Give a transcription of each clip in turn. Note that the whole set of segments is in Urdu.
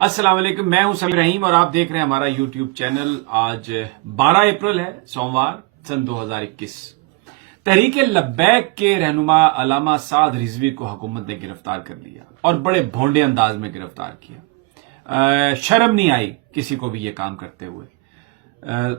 السلام علیکم، میں ہوں سمیر رحیم اور آپ دیکھ رہے ہیں ہمارا یوٹیوب چینل۔ آج 12 اپریل ہے، سوموار، سن 2021۔ تحریک لبیک کے رہنما علامہ سعد رضوی کو حکومت نے گرفتار کر لیا اور بڑے بھونڈے انداز میں گرفتار کیا۔ شرم نہیں آئی کسی کو بھی یہ کام کرتے ہوئے۔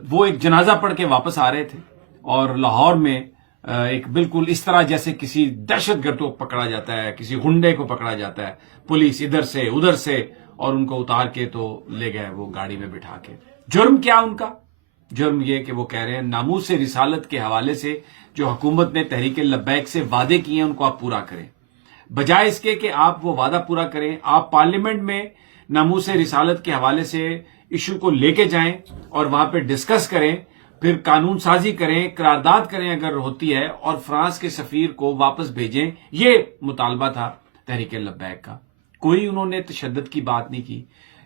وہ ایک جنازہ پڑھ کے واپس آ رہے تھے اور لاہور میں ایک بالکل اس طرح جیسے کسی دہشت گرد کو پکڑا جاتا ہے، کسی غنڈے کو پکڑا جاتا ہے، پولیس ادھر سے ادھر سے، اور ان کو اتار کے تو لے گئے وہ گاڑی میں بٹھا کے۔ جرم کیا ان کا؟ جرم یہ کہ وہ کہہ رہے ہیں ناموس رسالت کے حوالے سے جو حکومت نے تحریک لبیک سے وعدے کیے ہیں ان کو آپ پورا کریں۔ بجائے اس کے کہ آپ وہ وعدہ پورا کریں، آپ پارلیمنٹ میں ناموس رسالت کے حوالے سے ایشو کو لے کے جائیں اور وہاں پہ ڈسکس کریں، پھر قانون سازی کریں، قرارداد کریں اگر ہوتی ہے، اور فرانس کے سفیر کو واپس بھیجیں۔ یہ مطالبہ تھا تحریک لبیک کا۔ کوئی انہوں نے تشدد کی بات نہیں کی۔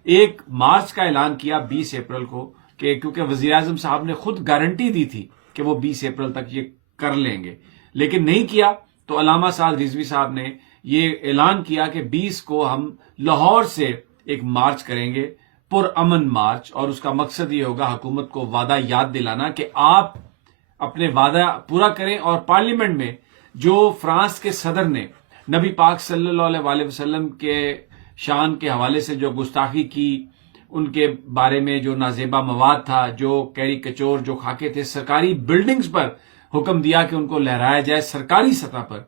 ایک مارچ کا اعلان کیا 20 اپریل کو، کہ کیونکہ وزیر اعظم صاحب نے خود گارنٹی دی تھی کہ وہ 20 اپریل تک یہ کر لیں گے، لیکن نہیں کیا، تو علامہ سعد رضوی صاحب نے یہ اعلان کیا کہ 20 کو ہم لاہور سے ایک مارچ کریں گے، پرامن مارچ، اور اس کا مقصد یہ ہوگا حکومت کو وعدہ یاد دلانا کہ آپ اپنے وعدہ پورا کریں، اور پارلیمنٹ میں جو فرانس کے صدر نے نبی پاک صلی اللہ علیہ وسلم کے شان کے حوالے سے جو گستاخی کی، ان کے بارے میں جو نازیبا مواد تھا، جو کیریکیچور جو خاکے تھے، سرکاری بلڈنگز پر حکم دیا کہ ان کو لہرایا جائے سرکاری سطح پر،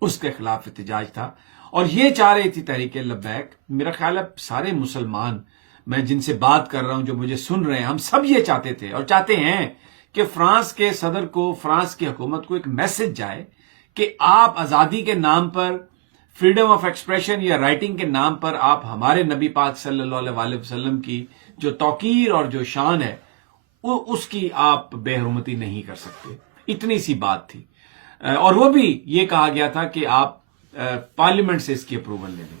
اس کے خلاف احتجاج تھا۔ اور یہ چاہ رہی تھی تحریک لبیک، میرا خیال ہے سارے مسلمان، میں جن سے بات کر رہا ہوں، جو مجھے سن رہے ہیں، ہم سب یہ چاہتے تھے اور چاہتے ہیں کہ فرانس کے صدر کو، فرانس کی حکومت کو ایک میسج جائے کہ آپ آزادی کے نام پر، فریڈم آف ایکسپریشن یا رائٹنگ کے نام پر، آپ ہمارے نبی پاک صلی اللہ علیہ وسلم کی جو توقیر اور جو شان ہے، اس کی آپ بے حرمتی نہیں کر سکتے۔ اتنی سی بات تھی، اور وہ بھی یہ کہا گیا تھا کہ آپ پارلیمنٹ سے اس کی اپروول لے لیں۔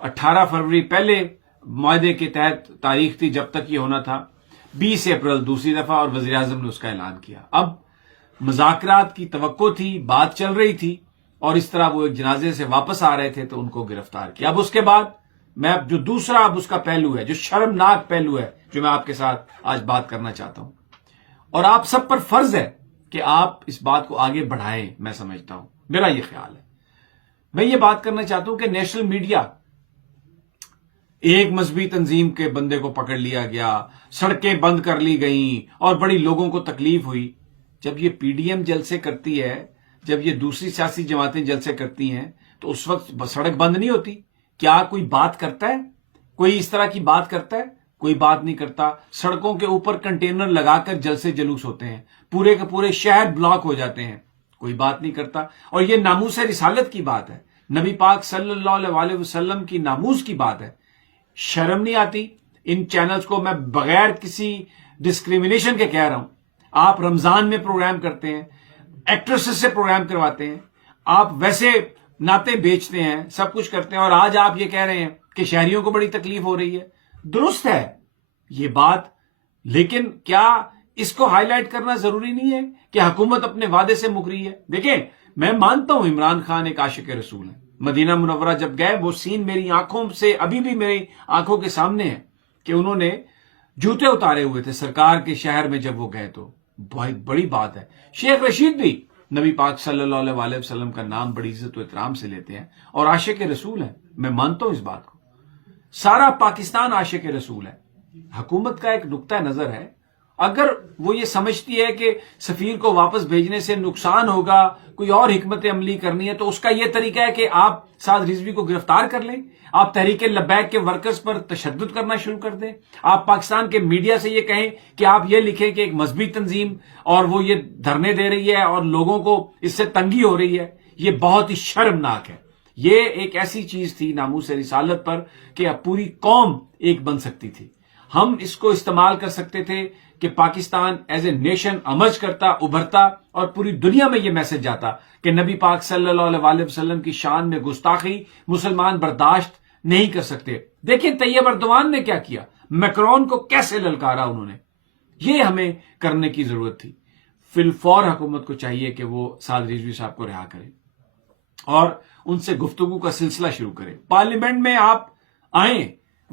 18 فروری پہلے معاہدے کے تحت تاریخ تھی جب تک یہ ہونا تھا، 20 اپریل دوسری دفعہ، اور وزیر اعظم نے اس کا اعلان کیا۔ اب مذاکرات کی توقع تھی، بات چل رہی تھی، اور اس طرح وہ ایک جنازے سے واپس آ رہے تھے تو ان کو گرفتار کیا۔ اب اس کے بعد میں جو دوسرا اب اس کا پہلو ہے، جو شرمناک پہلو ہے، جو میں آپ کے ساتھ آج بات کرنا چاہتا ہوں، اور آپ سب پر فرض ہے کہ آپ اس بات کو آگے بڑھائیں، میں سمجھتا ہوں، میرا یہ خیال ہے۔ میں یہ بات کرنا چاہتا ہوں کہ نیشنل میڈیا، ایک مذہبی تنظیم کے بندے کو پکڑ لیا گیا، سڑکیں بند کر لی گئیں اور بڑی لوگوں کو تکلیف ہوئی۔ جب یہ پی ڈی ایم جلسے کرتی ہے، جب یہ دوسری سیاسی جماعتیں جلسے کرتی ہیں، تو اس وقت سڑک بند نہیں ہوتی؟ کیا کوئی بات کرتا ہے؟ کوئی اس طرح کی بات کرتا ہے؟ کوئی بات نہیں کرتا۔ سڑکوں کے اوپر کنٹینر لگا کر جلسے جلوس ہوتے ہیں، پورے کے پورے شہر بلاک ہو جاتے ہیں، کوئی بات نہیں کرتا۔ اور یہ ناموس رسالت کی بات ہے، نبی پاک صلی اللہ علیہ وسلم کی ناموس کی بات ہے۔ شرم نہیں آتی؟ ان چینلز کو میں بغیر کسی ڈسکریمنیشن کے کہہ رہا ہوں، آپ رمضان میں پروگرام کرتے ہیں، ایکٹریسز سے پروگرام کرواتے ہیں، آپ ویسے نعتیں بیچتے ہیں، سب کچھ کرتے ہیں، اور آج آپ یہ کہہ رہے ہیں کہ شہریوں کو بڑی تکلیف ہو رہی ہے۔ درست ہے یہ بات، لیکن کیا اس کو ہائی لائٹ کرنا ضروری نہیں ہے کہ حکومت اپنے وعدے سے مکری ہے؟ دیکھیں، میں مانتا ہوں عمران خان ایک عاشق رسول ہے۔ مدینہ منورہ جب گئے، وہ سین میری آنکھوں سے ابھی بھی میری آنکھوں کے سامنے ہے کہ انہوں نے جوتے اتارے ہوئے تھے سرکار کے شہر میں جب وہ گئے، تو بہت بڑی بات ہے۔ شیخ رشید بھی نبی پاک صلی اللہ علیہ وسلم کا نام بڑی عزت و احترام سے لیتے ہیں اور عاشق رسول ہیں، میں مانتا ہوں اس بات کو۔ سارا پاکستان عاشق رسول ہے۔ حکومت کا ایک نقطہ نظر ہے، اگر وہ یہ سمجھتی ہے کہ سفیر کو واپس بھیجنے سے نقصان ہوگا، کوئی اور حکمت عملی کرنی ہے، تو اس کا یہ طریقہ ہے کہ آپ سعد رضوی کو گرفتار کر لیں، آپ تحریک لبیک کے ورکرز پر تشدد کرنا شروع کر دیں، آپ پاکستان کے میڈیا سے یہ کہیں کہ آپ یہ لکھیں کہ ایک مذہبی تنظیم اور وہ یہ دھرنے دے رہی ہے اور لوگوں کو اس سے تنگی ہو رہی ہے۔ یہ بہت ہی شرمناک ہے۔ یہ ایک ایسی چیز تھی ناموس رسالت پر کہ اب پوری قوم ایک بن سکتی تھی۔ ہم اس کو استعمال کر سکتے تھے کہ Pakistan as a nation emerge کرتا، ابھرتا، اور پوری دنیا میں یہ میسج جاتا کہ نبی پاک صلی اللہ علیہ وسلم کی شان میں گستاخی مسلمان برداشت نہیں کر سکتے۔ دیکھیں طیب اردوان نے کیا کیا، میکرون کو کیسے للکارا انہوں نے۔ یہ ہمیں کرنے کی ضرورت تھی۔ فی الفور حکومت کو چاہیے کہ وہ سعد رضوی صاحب کو رہا کرے اور ان سے گفتگو کا سلسلہ شروع کرے۔ پارلیمنٹ میں آپ آئیں،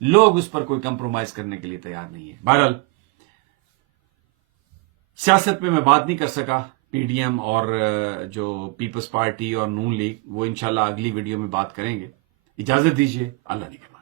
لوگ اس پر کوئی کمپرومائز کرنے کے لیے تیار نہیں ہے. بہرحال سیاست پہ میں بات نہیں کر سکا. پی ڈی ایم اور جو پیپلز پارٹی اور نون لیگ وہ انشاءاللہ اگلی ویڈیو میں بات کریں گے. اجازت دیجیے. اللہ نگہبان.